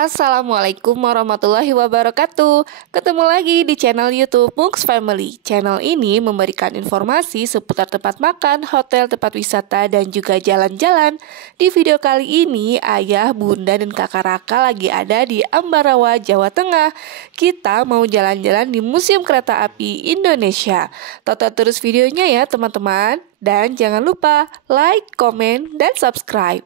Assalamualaikum warahmatullahi wabarakatuh. Ketemu lagi di channel YouTube Mux Family. Channel ini memberikan informasi seputar tempat makan, hotel, tempat wisata, dan juga jalan-jalan. Di video kali ini, ayah, bunda, dan kakak Raka lagi ada di Ambarawa, Jawa Tengah. Kita mau jalan-jalan di Museum Kereta Api Indonesia. Tonton terus videonya ya teman-teman. Dan jangan lupa like, komen, dan subscribe.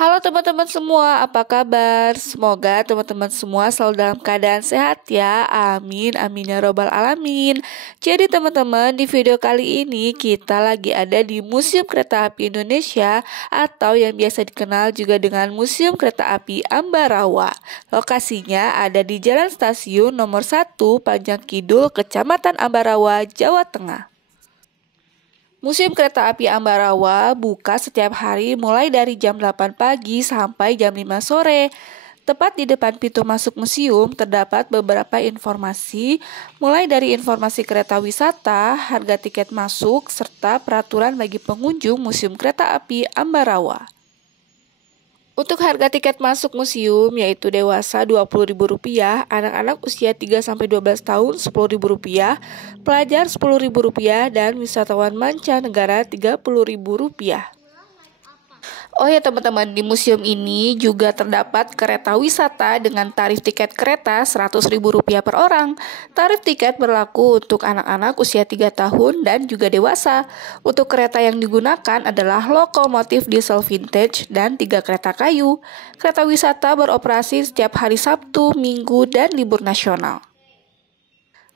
Halo teman-teman semua, apa kabar? Semoga teman-teman semua selalu dalam keadaan sehat ya. Amin, amin ya robbal alamin. Jadi teman-teman, di video kali ini kita lagi ada di Museum Kereta Api Indonesia atau yang biasa dikenal juga dengan Museum Kereta Api Ambarawa. Lokasinya ada di Jalan Stasiun nomor 1 Panjang Kidul, Kecamatan Ambarawa, Jawa Tengah. Museum Kereta Api Ambarawa buka setiap hari mulai dari jam 8 pagi sampai jam 5 sore. Tepat di depan pintu masuk museum terdapat beberapa informasi, mulai dari informasi kereta wisata, harga tiket masuk, serta peraturan bagi pengunjung Museum Kereta Api Ambarawa. Untuk harga tiket masuk museum yaitu dewasa Rp20.000, anak-anak usia 3-12 tahun Rp10.000, pelajar Rp10.000, dan wisatawan mancanegara Rp30.000. Oh ya teman-teman, di museum ini juga terdapat kereta wisata dengan tarif tiket kereta Rp100.000 per orang. Tarif tiket berlaku untuk anak-anak usia 3 tahun dan juga dewasa. Untuk kereta yang digunakan adalah lokomotif diesel vintage dan 3 kereta kayu. Kereta wisata beroperasi setiap hari Sabtu, Minggu, dan libur nasional.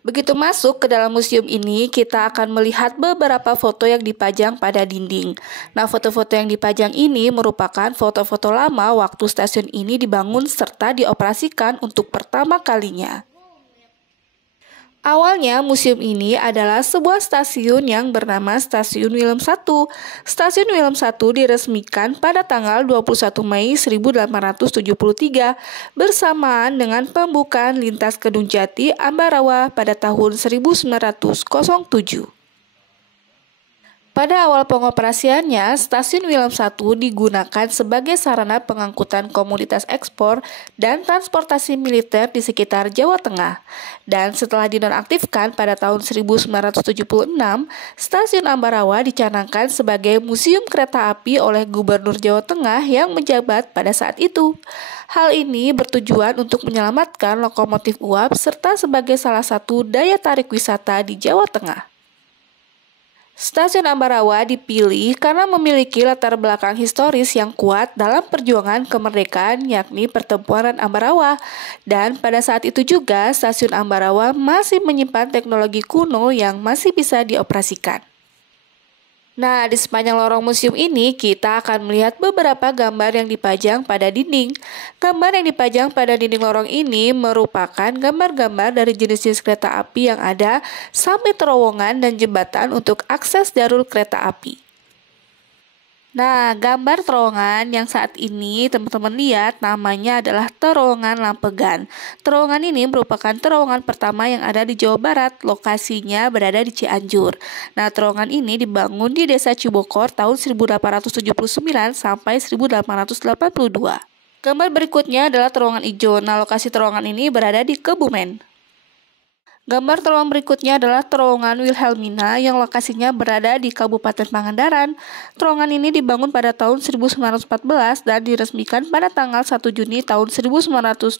Begitu masuk ke dalam museum ini, kita akan melihat beberapa foto yang dipajang pada dinding. Nah, foto-foto yang dipajang ini merupakan foto-foto lama waktu stasiun ini dibangun serta dioperasikan untuk pertama kalinya. Awalnya, museum ini adalah sebuah stasiun yang bernama Stasiun Willem I. Stasiun Willem I diresmikan pada tanggal 21 Mei 1873 bersamaan dengan pembukaan lintas Kedung Jati Ambarawa pada tahun 1907. Pada awal pengoperasiannya, Stasiun Willem I digunakan sebagai sarana pengangkutan komoditas ekspor dan transportasi militer di sekitar Jawa Tengah. Dan setelah dinonaktifkan pada tahun 1976, Stasiun Ambarawa dicanangkan sebagai Museum Kereta Api oleh Gubernur Jawa Tengah yang menjabat pada saat itu. Hal ini bertujuan untuk menyelamatkan lokomotif uap serta sebagai salah satu daya tarik wisata di Jawa Tengah. Stasiun Ambarawa dipilih karena memiliki latar belakang historis yang kuat dalam perjuangan kemerdekaan, yakni pertempuran Ambarawa. Dan pada saat itu juga, Stasiun Ambarawa masih menyimpan teknologi kuno yang masih bisa dioperasikan. Nah, di sepanjang lorong museum ini, kita akan melihat beberapa gambar yang dipajang pada dinding. Gambar yang dipajang pada dinding lorong ini merupakan gambar-gambar dari jenis-jenis kereta api yang ada, sampai terowongan dan jembatan untuk akses jalur kereta api. Nah, gambar terowongan yang saat ini teman-teman lihat namanya adalah terowongan Lampegan. Terowongan ini merupakan terowongan pertama yang ada di Jawa Barat, lokasinya berada di Cianjur. Nah, terowongan ini dibangun di Desa Cibokor tahun 1879 sampai 1882. Gambar berikutnya adalah terowongan ijo. Nah, lokasi terowongan ini berada di Kebumen. Gambar terowongan berikutnya adalah terowongan Wilhelmina yang lokasinya berada di Kabupaten Pangandaran. Terowongan ini dibangun pada tahun 1914 dan diresmikan pada tanggal 1 Juni tahun 1924.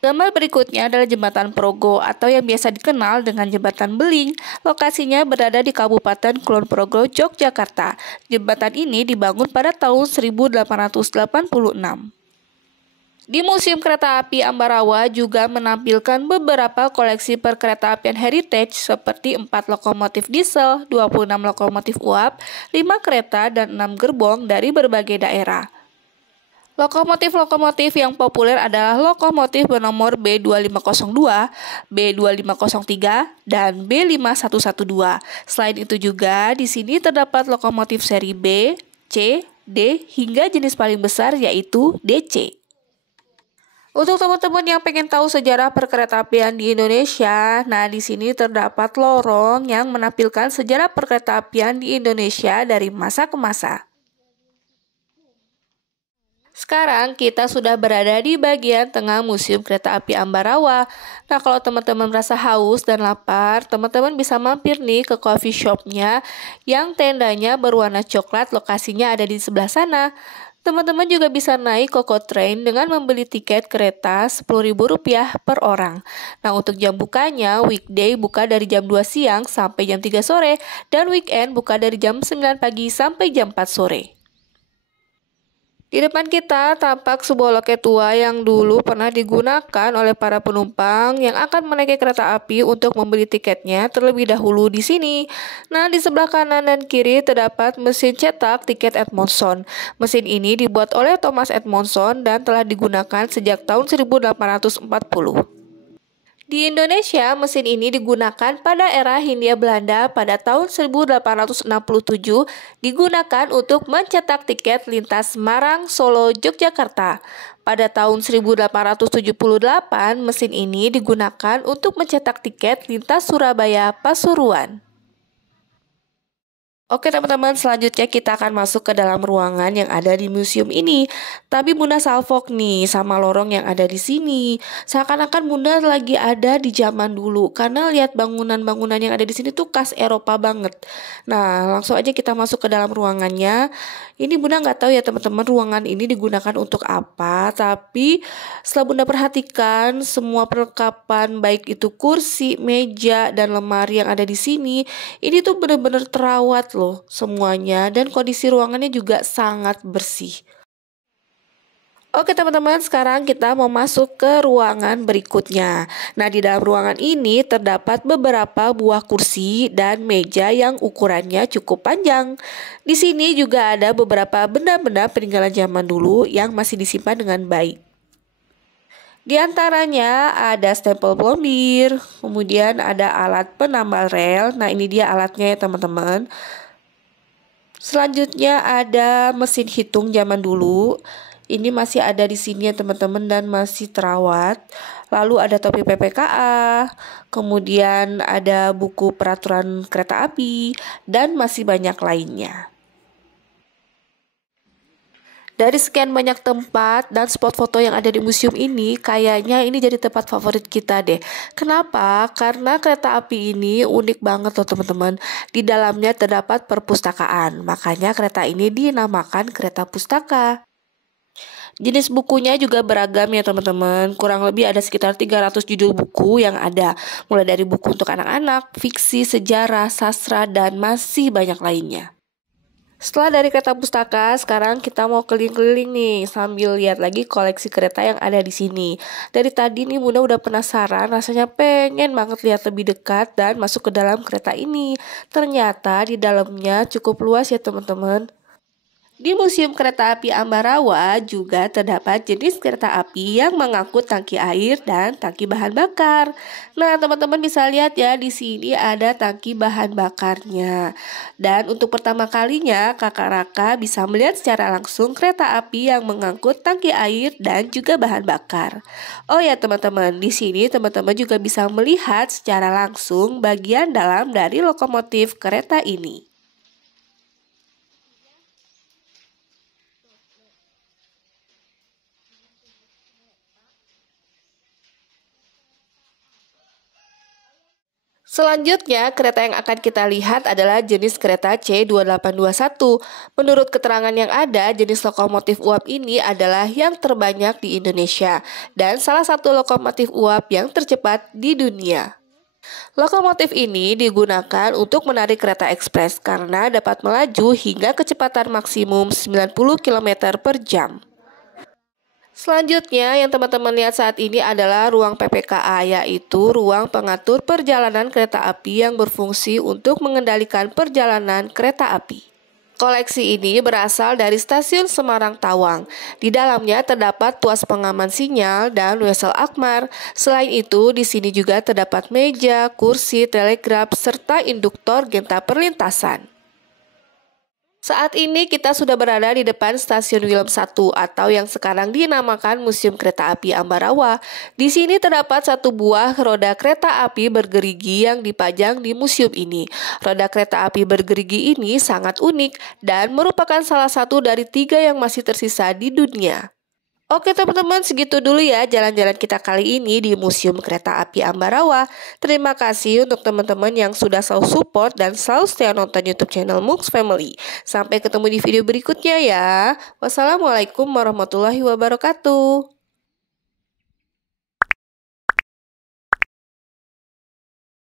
Gambar berikutnya adalah Jembatan Progo atau yang biasa dikenal dengan Jembatan Beling. Lokasinya berada di Kabupaten Kulon Progo, Yogyakarta. Jembatan ini dibangun pada tahun 1886. Di Museum Kereta Api Ambarawa juga menampilkan beberapa koleksi perkeretaapian heritage seperti 4 lokomotif diesel, 26 lokomotif uap, 5 kereta, dan 6 gerbong dari berbagai daerah. Lokomotif-lokomotif yang populer adalah lokomotif bernomor B2502, B2503, dan B5112. Selain itu juga di sini terdapat lokomotif seri B, C, D, hingga jenis paling besar yaitu DC. Untuk teman-teman yang pengen tahu sejarah perkeretaapian di Indonesia, nah di sini terdapat lorong yang menampilkan sejarah perkeretaapian di Indonesia dari masa ke masa. Sekarang kita sudah berada di bagian tengah Museum Kereta Api Ambarawa. Nah, kalau teman-teman merasa haus dan lapar, teman-teman bisa mampir nih ke coffee shopnya yang tendanya berwarna coklat, lokasinya ada di sebelah sana. Teman-teman juga bisa naik Koko Train dengan membeli tiket kereta Rp10.000 per orang. Nah, untuk jam bukanya, weekday buka dari jam 2 siang sampai jam 3 sore, dan weekend buka dari jam 9 pagi sampai jam 4 sore. Di depan kita tampak sebuah loket tua yang dulu pernah digunakan oleh para penumpang yang akan menaiki kereta api untuk membeli tiketnya terlebih dahulu di sini. Nah, di sebelah kanan dan kiri terdapat mesin cetak tiket Edmondson. Mesin ini dibuat oleh Thomas Edmondson dan telah digunakan sejak tahun 1840. Di Indonesia, mesin ini digunakan pada era Hindia Belanda pada tahun 1867, digunakan untuk mencetak tiket lintas Semarang, Solo, Yogyakarta. Pada tahun 1878, mesin ini digunakan untuk mencetak tiket lintas Surabaya, Pasuruan. Oke teman-teman, selanjutnya kita akan masuk ke dalam ruangan yang ada di museum ini. Tapi Bunda salfok nih sama lorong yang ada di sini. Seakan-akan Bunda lagi ada di zaman dulu karena lihat bangunan-bangunan yang ada di sini tuh khas Eropa banget. Nah, langsung aja kita masuk ke dalam ruangannya. Ini Bunda nggak tahu ya teman-teman ruangan ini digunakan untuk apa, tapi setelah Bunda perhatikan semua perlengkapan baik itu kursi, meja, dan lemari yang ada di sini, ini tuh benar-benar terawat loh semuanya, dan kondisi ruangannya juga sangat bersih. Oke teman-teman, sekarang kita mau masuk ke ruangan berikutnya. Nah, di dalam ruangan ini terdapat beberapa buah kursi dan meja yang ukurannya cukup panjang. Di sini juga ada beberapa benda-benda peninggalan zaman dulu yang masih disimpan dengan baik. Di antaranya ada stempel plombir, kemudian ada alat penambal rel. Nah, ini dia alatnya ya teman-teman. Selanjutnya ada mesin hitung zaman dulu. Ini masih ada di sini ya teman-teman dan masih terawat. Lalu ada topi PPKA, kemudian ada buku peraturan kereta api, dan masih banyak lainnya. Dari sekian banyak tempat dan spot foto yang ada di museum ini, kayaknya ini jadi tempat favorit kita deh. Kenapa? Karena kereta api ini unik banget loh teman-teman. Di dalamnya terdapat perpustakaan, makanya kereta ini dinamakan kereta pustaka. Jenis bukunya juga beragam ya teman-teman. Kurang lebih ada sekitar 300 judul buku yang ada. Mulai dari buku untuk anak-anak, fiksi, sejarah, sastra, dan masih banyak lainnya. Setelah dari kereta pustaka, sekarang kita mau keliling-keliling nih sambil lihat lagi koleksi kereta yang ada di sini. Dari tadi nih Bunda udah penasaran, rasanya pengen banget lihat lebih dekat dan masuk ke dalam kereta ini. Ternyata di dalamnya cukup luas ya teman-teman. Di Museum Kereta Api Ambarawa juga terdapat jenis kereta api yang mengangkut tangki air dan tangki bahan bakar. Nah, teman-teman bisa lihat ya di sini ada tangki bahan bakarnya. Dan untuk pertama kalinya Kakak Raka bisa melihat secara langsung kereta api yang mengangkut tangki air dan juga bahan bakar. Oh ya teman-teman, di sini teman-teman juga bisa melihat secara langsung bagian dalam dari lokomotif kereta ini. Selanjutnya, kereta yang akan kita lihat adalah jenis kereta C2821. Menurut keterangan yang ada, jenis lokomotif uap ini adalah yang terbanyak di Indonesia dan salah satu lokomotif uap yang tercepat di dunia. Lokomotif ini digunakan untuk menarik kereta ekspres karena dapat melaju hingga kecepatan maksimum 90 km per jam. Selanjutnya yang teman-teman lihat saat ini adalah ruang PPKA, yaitu ruang pengatur perjalanan kereta api yang berfungsi untuk mengendalikan perjalanan kereta api. Koleksi ini berasal dari stasiun Semarang Tawang. Di dalamnya terdapat tuas pengaman sinyal dan wesel Akmar. Selain itu, di sini juga terdapat meja, kursi, telegraf, serta induktor genta perlintasan. Saat ini kita sudah berada di depan Stasiun Wilem 1 atau yang sekarang dinamakan Museum Kereta Api Ambarawa. Di sini terdapat satu buah roda kereta api bergerigi yang dipajang di museum ini. Roda kereta api bergerigi ini sangat unik dan merupakan salah satu dari 3 yang masih tersisa di dunia. Oke teman-teman, segitu dulu ya jalan-jalan kita kali ini di Museum Kereta Api Ambarawa. Terima kasih untuk teman-teman yang sudah selalu support dan selalu setia nonton YouTube channel Mux Family. Sampai ketemu di video berikutnya ya. Wassalamualaikum warahmatullahi wabarakatuh.